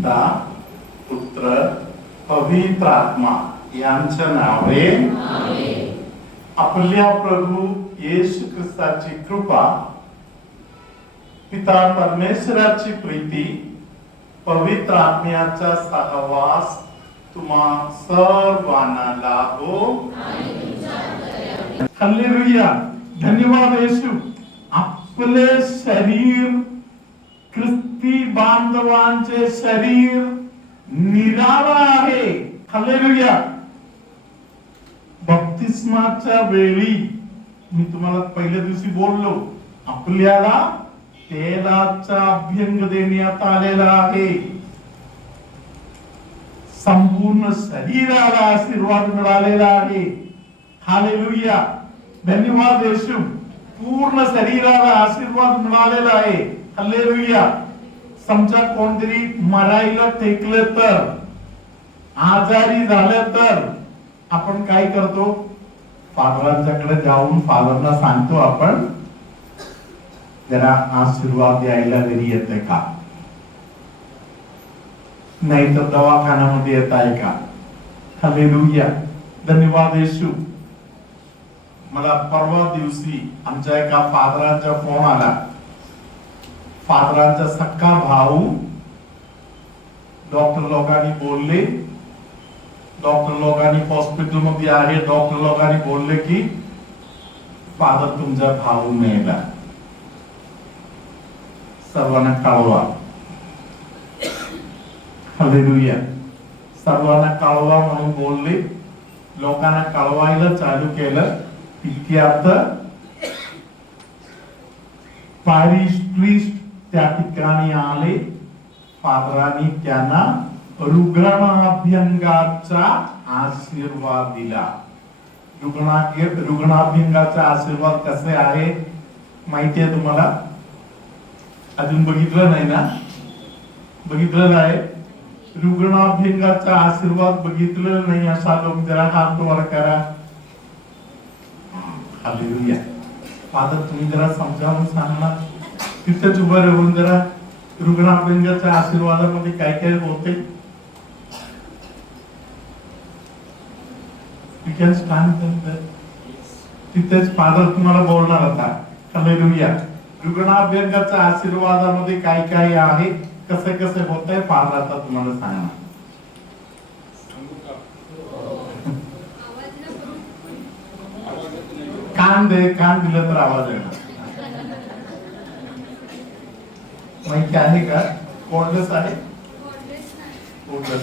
पिता पुत्र पवित्र आत्मा यांच्या नावे आपल्या प्रभू येशू ख्रिस्ताची कृपा, पिता परमेश्वराची प्रीती, पवित्र आत्म्याचा सहवास तुम्हा सर्वांना लाभो. हालेलुया. धन्यवाद येशू. आपले शरीर ख्रिस्ती बांधवांचे शरीर निराळा आहे. हालेलुया. बप्तिस्माच्या वेळी मी तुम्हाला पहिल्या दिवशी बोललो, आपल्याला तेलाचा अभ्यंग देण्यात आलेला आहे. संपूर्ण शरीराला आशीर्वाद मिळालेला आहे. हालेलुया. धन्यवाद येशू. पूर्ण शरीराला आशीर्वाद मिळालेला आहे. हालेलुया. समजा कोणतरी मरायला टेकले तर, आजारी झालं तर आपण काय करतो? फादरांच्याकडे जाऊन फादरना सांगतो, आपण जरा आशीर्वाद द्यायला घरी येते का, नाही तर दवाखान्यामध्ये येत आहे का? हालेलुया. धन्यवाद येशू. मला परवा दिवशी आमच्या एका फादरांचा फोन आला. फादरांचा सक्का भाऊ डॉक्टर लोकांनी बोलले, डॉक्टर लोकांनी हॉस्पिटल मध्ये आहे, डॉक्टर लोकांनी बोलले की फादर तुमचा भाऊ मेला, सर्वांना कळवा. हालेलुया. सर्वांना कळवा म्हणून बोलले. लोकांना कळवायला चालू केलं. इतक्यात पॅरिश प्रीस्ट त्या ठिकाणी आले. फादरांनी त्यांना रुग्णाभ्यंगाचा आशीर्वाद दिला. रुग्णाभ्यंगाचा आशीर्वाद कसे आहे माहिती आहे तुम्हाला? अजून बघितलं नाही ना? बघितलं नाही? रुग्णाभ्यंगाचा आशीर्वाद बघितलं नाही असा लोक जरा हात वर करा. हालेलुया. फादर तुम्ही जरा समजावून सांगणार, तिथेच उभं राहून जरा रुग्णाभ्यंगाच्या आशीर्वादामध्ये काय काय होते? तिथेच फादर तुम्हाला बोलणार होता. हालेलुया. रुग्णाभ्यंगाच्या आशीर्वादामध्ये काय काय आहे, कसे कसे होत आहे, फादर आता तुम्हाला सांगणार. कान दिलं तर आवाज येणार. माहिती आहे का? कोर्डलेस आहे. कोर्डलेस.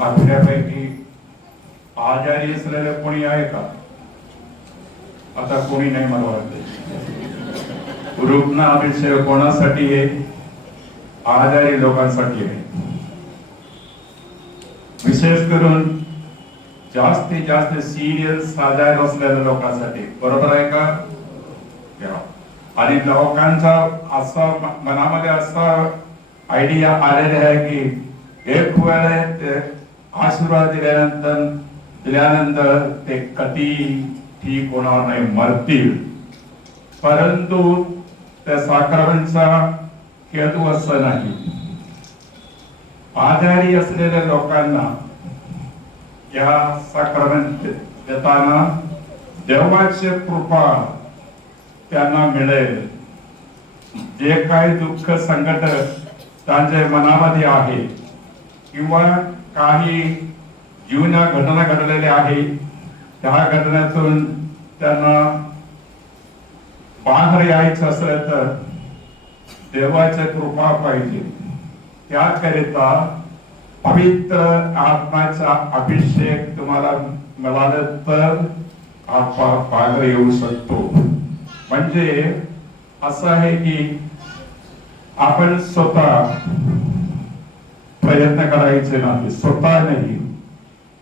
आपल्यापैकी आजारी असलेले कोणी आहे का? आता कोणी नाही मला वाटते. रुग्णाभिषेक कोणासाठी आहे? आजारी लोकांसाठी आहे. विशेष करून जास्तीत जास्त सिरियस आजार असलेल्या लोकांसाठी. बरोबर आहे का? आणि लोकांचा असा मनामध्ये असा आयडिया आलेला आहे की एक वेळ आशीर्वाद दिल्यानंतर ते कधी ठीक होणार नाही, मरतील. परंतु त्या साखरांचा हेतू असं नाही. आजारी असलेल्या लोकांना या साखरांत देताना देवाची कृपा त्यांना मिळेल. जे काही दुःख संकट त्यांच्या मनामध्ये आहे किंवा काही जीवना घटना घडलेल्या आहे, त्या घटनेतून त्यांना बाहेर यायचं असेल तर देवाची कृपा पाहिजे. त्याकरिता पवित्र आत्म्याचा अभिषेक तुम्हाला मिळाला तर आपण बाहेर येऊ शकतो. म्हणजे असं आहे की आपण स्वतः प्रयत्न करायचे नाही, स्वतः नाही.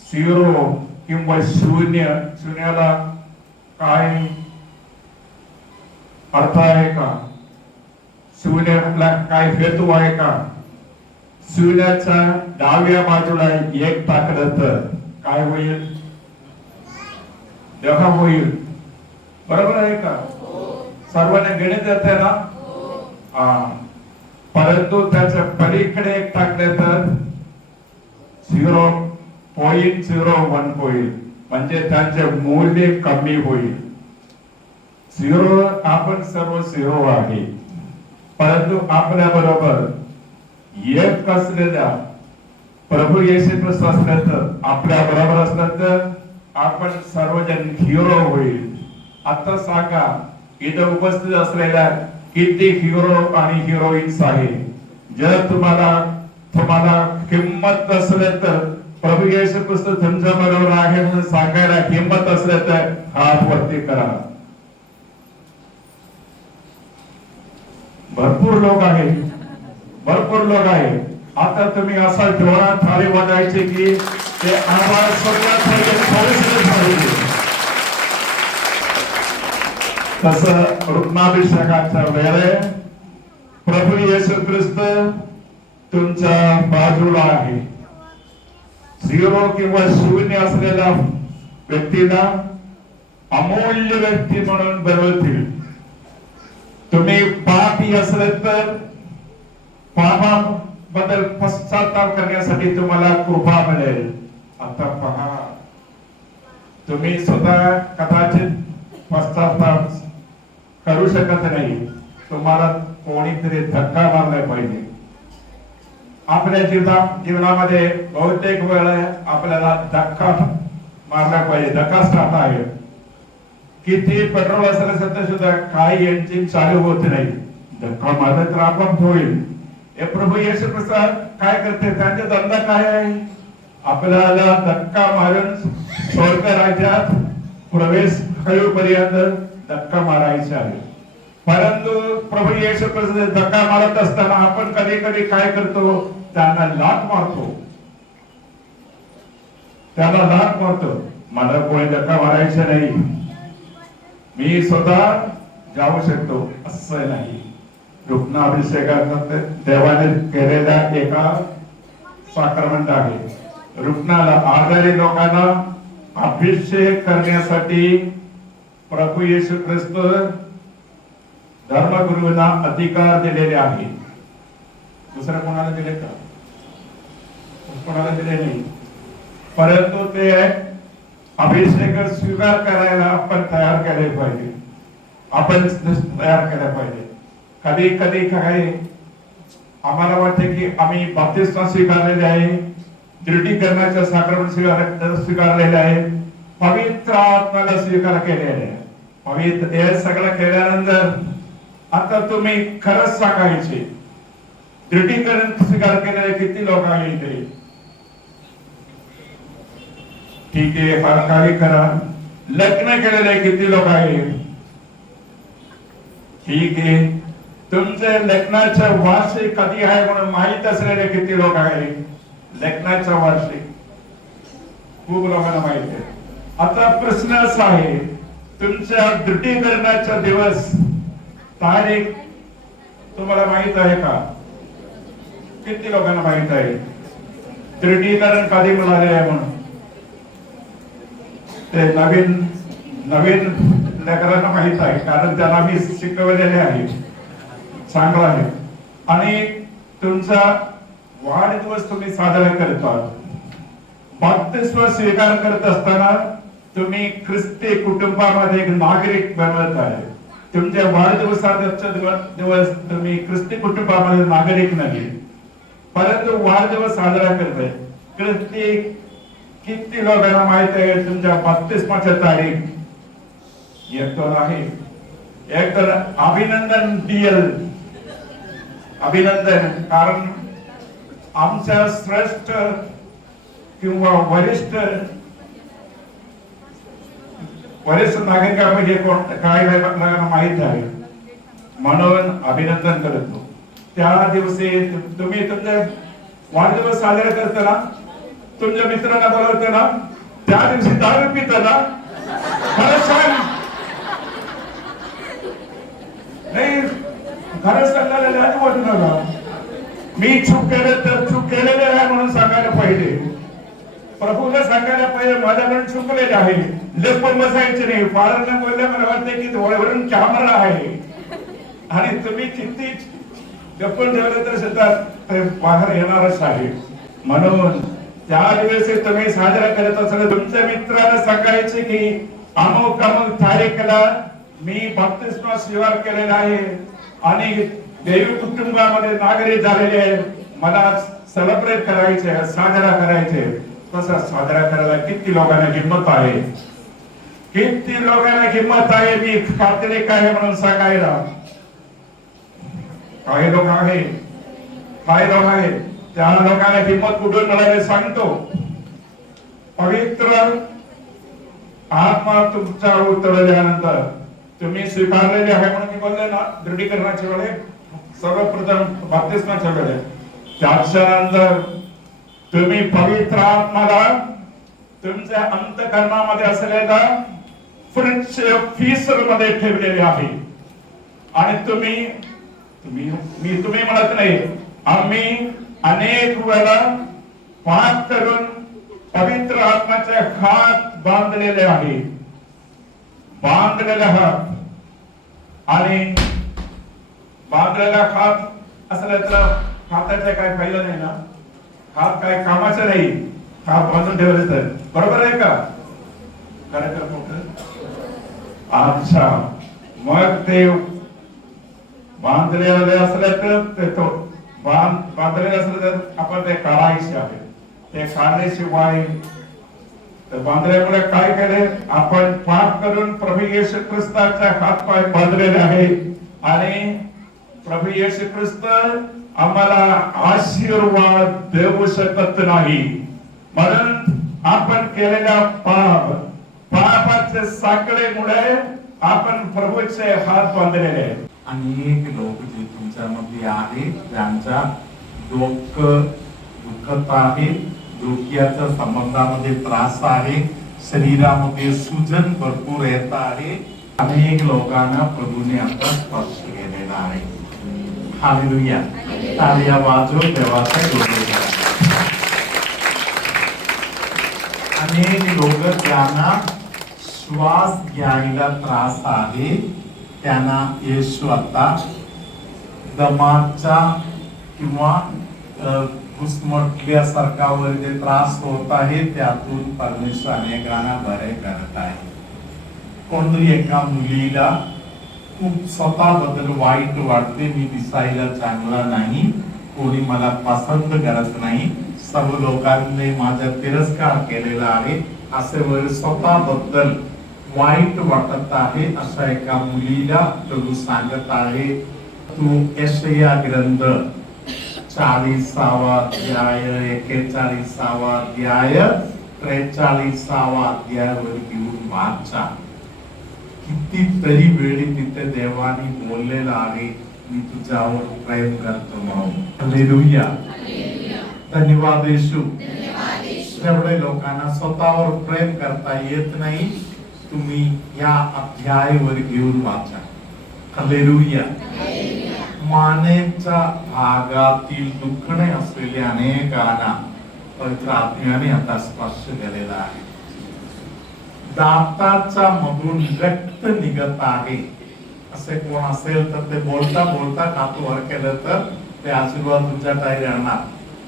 झिरो किंवा शून्याला काय अर्थ आहे का? शून्याला काय हेतू आहे का? शून्याच्या डाव्या बाजूला एक टाकलं तर काय होईल? तेव्हा होईल. बरोबर आहे का? सर्वांना गणित येते ना? परंतु त्याच्या पलीकडे एक टाकले तर 0.01 होईल, म्हणजे त्याचे मूल्य कमी होईल. 0 आपण सर्व 0 आहे, परंतु आपल्या बरोबर एक असलेल्या प्रभू येशू ख्रिस्त असले तर, आपल्या बरोबर असलं तर आपण सर्वजण हिरो होईल. आता सांगा, इथं उपस्थित असलेल्या किती हिरो आणि हिरोईन्स आहे. जर तुम्हाला किंमत असले तर, प्रभू येशू ख्रिस्त तुमच्या बरोबर आहे म्हणून सांगायला हिंमत असले तर हात वरती करा. भरपूर लोक आहे. आता तुम्ही असा जोरात थाळी वाजायचे की ते आवाज तसं रुग्णाभिषेकाच्या वेळे प्रभू येशू ख्रिस्त तुमच्या बाजूला आहे. 0 किंवा शून्य असलेल्या व्यक्तीला अमूल्य व्यक्ती म्हणून बनवतील. तुम्ही पापी असले तर पापाबद्दल पश्चाताप करण्यासाठी तुम्हाला कृपा मिळेल. आता पहा, तुम्ही स्वतः कदाचित पश्चाताप करू शकत नाही. तुम्हाला कोणीतरी धक्का मारला पाहिजे. आपल्या जीवनामध्ये बहुतेक वेळा आपल्याला धक्का मारला पाहिजे. धक्का स्टार्ट आहे. किती पेट्रोल असल्यानंतर सुद्धा काही इंजिन चालू होत नाही. धक्का मारला तर आपोआप होईल. हे प्रभू येशू ख्रिस्त काय करते? त्यांचा धंदा काय आहे? आपल्याला धक्का मारून स्वर्ग राज्यात प्रवेश होईपर्यंत धक्का मारायचा आहे. परंतु प्रभू येशू ख्रिस्त धक्का मारत असताना आपण कधी कधी काय करतो? त्यांना लाथ मारतो. मला कोणी धक्का मारायचा नाही, मी स्वतः जाऊ शकतो, असं नाही. रुग्णाभिषेकाचा देवाने केलेला एका साक्रमंट आहे. रुग्णाला, आजारी लोकांना अभिषेक करण्यासाठी प्रभू येशू ख्रिस्त धर्मगुरूंना अधिकार दिलेले आहे. दुसऱ्या कोणाला दिले का? कोणाला दिले नाही. परंतु ते अभिषेक स्वीकार करायला आपण तयार केले पाहिजे. कधी कधी काय आम्हाला वाटते की आम्ही बाप्तिस्मा स्वीकारलेले आहे, दृढीकरणाच्या साक्रमंट स्वीकारलेले आहे, पवित्र आत्म्याला स्वीकार केलेले आहे. पवित्र हे सगळं केल्यानंतर आता तुम्ही खरंच सांगायचे, दृढीकरण स्वीकार केलेले किती लोक आहे इथे? ठीक आहे, फार काही करा. लग्न केलेले किती लोक आहे? ठीक आहे. तुमचे लग्नाचे वार्षिक कधी आहे म्हणून माहित असलेले किती लोक आहे? लग्नाचा वार्षिक खूप लोकांना माहित आहे. आता प्रश्न असा आहे, तुमच्या दृढीकरणाचा दिवस तारीख तुम्हाला माहित आहे का? किती लोकांना माहित आहे दृढीकरण कधी मिळाले आहे म्हणून? ते नवीन लेकरांना माहित आहे, कारण त्यांना मी शिकवलेले आहे, चांगला आहे. आणि तुमचा वाढदिवस तुम्ही साजरा करतात. बाप्तिस्मा स्वीकार करत असताना तुम्ही ख्रिस्ती कुटुंबामध्ये एक नागरिक बनवत आहे. तुमच्या वाढदिवसाचा दिवस तुम्ही ख्रिस्ती कुटुंबामध्ये नागरिक नाही, परंतु वाढदिवस साजरा करताय. ख्रिस्ती किती लोकांना माहित आहे तुमच्या बाप्तिस्माची तारीख? एक तर आहे, एक तर अभिनंदन DL, अभिनंदन. कारण आमच्या श्रेष्ठ किंवा वरिष्ठ नागरिकांमध्ये काय लोकांना माहित आहे म्हणून अभिनंदन करतो. त्या दिवशी तुम्ही तुमचे वाढदिवस साजरा करताना तुमच्या मित्रांना बोलवताना त्या दिवशी दारू पिताना खरं सांग, नाही खरं सांगायला लाज वाटू नका. मी चूक केले तर चूक केलेले आहे म्हणून सांगायला पाहिजे. प्रभूला सांगायला पाहिजे माझ्याकडून चुकलेलं आहे. लपून बसायचे नाही. फादरने बोलले मला वाटते की वरून कॅमेरा आहे आणि तुम्ही किती लपून ठेवले तर सुद्धा ते बाहेर येणारच आहे. म्हणून त्या दिवशी तुम्ही साजरा करत असताना तुमच्या मित्राला सांगायचे की अमुक अमुक तारीखला मी बप्तिस्मा स्वीकार केलेला आहे आणि देवी कुटुंबामध्ये नागरिक झालेले आहे. मला सेलिब्रेट करायचे, साजरा करायचे. तसा साजरा करायला किती लोकांना हिंमत आहे, किती लोकांना हिंमत आहे मी कॅथलिक आहे म्हणून सांगायला. काही लोक आहे, काही लोक आहे, त्या लोकांना हिंमत कुठून मिळाली सांगतो. पवित्र आत्मा तुमच्या उतरल्यानंतर तुम्ही स्वीकारलेले आहे म्हणून मी बोलले ना, दृढीकरणाच्या वेळे सर्वप्रथम बप्तिस्माच्या वेळे, त्याच्यानंतर तुम्ही पवित्र आत्माला तुमच्या अंतःकरणामध्ये असलेल्या फ्रीजर मध्ये ठेवलेले आहे. आणि तुम्ही म्हणत नाही, आम्ही अनेक वेळा पाठ करून पवित्र आत्म्याचे हात बांधलेले आहे, बांधलेले हात. आणि बांधलेला हात असला तर हाताचा काय फायदा नाही ना, हात काय कामाचा नाही. हात बांधून ठेवले तर बरोबर आहे का? कार्यक्रम अच्छा, मग ते बांधलेले असले तर तो बांधलेले असले तर आपण ते काढायचे आहे. ते काढल्याशिवाय बांधल्यामुळे काय केले, आपण पाप करून प्रभू येशू ख्रिस्ताच्या हातपाय बांधलेले आहे. आणि प्रभू येशू ख्रिस्त आम्हाला आशीर्वाद देऊ शकत नाही. म्हणून आपण केलेल्या पापाच्या साखळीमुळे आपण प्रभूचे हात बांधलेले आहेत. अनेक लोक जे तुमच्यामध्ये आहेत त्यांच्या दुःखत आहे, डोक्याच्या संबंधामध्ये त्रास आहे, शरीरामध्ये सूजन भरपूर येत आहे. अनेक लोकांना प्रभूने आता स्पर्श केलेला आहे. हालेलुया. तालिया वाजवून देवाचा गौरव करा. अनेक लोक ज्यांना श्वास घ्यायला त्रास आहे त्यांना येशू आता दमाचा किंवा घुसमटल्यासारखा वगैरे त्रास होत आहे त्यातून परमेश्वर अनेकांना बरे करत आहे. कोणतरी एका मुलीला खूप स्वतःबद्दल वाईट वाटते, मी दिसायला चांगला नाही, कोणी मला पसंत करत नाही, सर्व लोकांनी माझा तिरस्कार केलेला आहे, असे वगैरे स्वतःबद्दल वाईट वाटत आहे. अशा एका मुलीला प्रभू सांगत आहे, तू यशाया ग्रंथ 40वा अध्याय 41वा अध्याय 43वा अध्यायावर घेऊन वाचा. कितीतरी वेळी तिथे देवानी बोललेला आहे, मी तुझ्यावर प्रेम करतो म्हणून. हालेलुया. धन्यवाद येशू. एवढे लोकांना स्वतःवर प्रेम करता येत नाही, तुम्ही या अध्यायावर घेऊन वाचा. हालेलुया. मानेच्या भागातील दुखणे असलेले अनेकांना पवित्र आत्म्याने आता स्पर्श केलेला आहे. दाताच्या मधून रक्त निघत आहे असे कोण असेल तर ते बोलता बोलता हातवर केलं तर ते आशीर्वाद तुमच्या काही राहणार.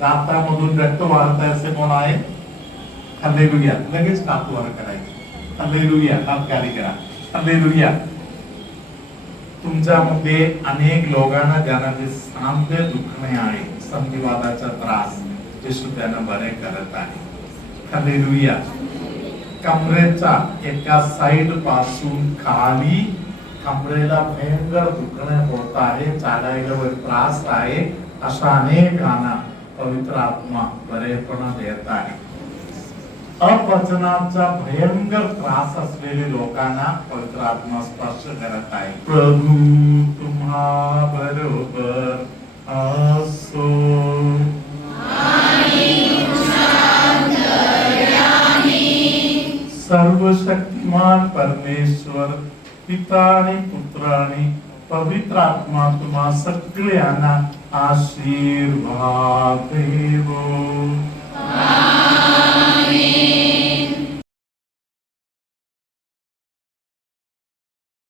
दातामधून रक्त वाहत आहे असे कोण आहे? हालेलुया. लगेच हातवर करायचे. हालेलुया. हात खाली करा. हालेलुया. तुमच्यामध्ये अनेक लोकांना ज्यांना जे सांधे दुखणे आहे, संधिवाताचा त्रास, येशू त्यांना बरे करत आहे. हालेलुया. कमरेचा एका साइड पासून खाली कमरेला भयंकर दुखणे होत आहे, चालायला त्रास आहे, अशा अनेकांना पवित्र आत्मा बरेपणा देत आहे. अपचनाचा भयंकर त्रास असलेले लोकांना पवित्र आत्मा स्पर्श करत आहे. प्रभू तुम्हा बरोबर असो. सर्वशक्तिमान परमेश्वर पिता आणि पुत्र आणि पवित्र आत्मा तुम्हा सगळ्यांना आशीर्वाद देवो.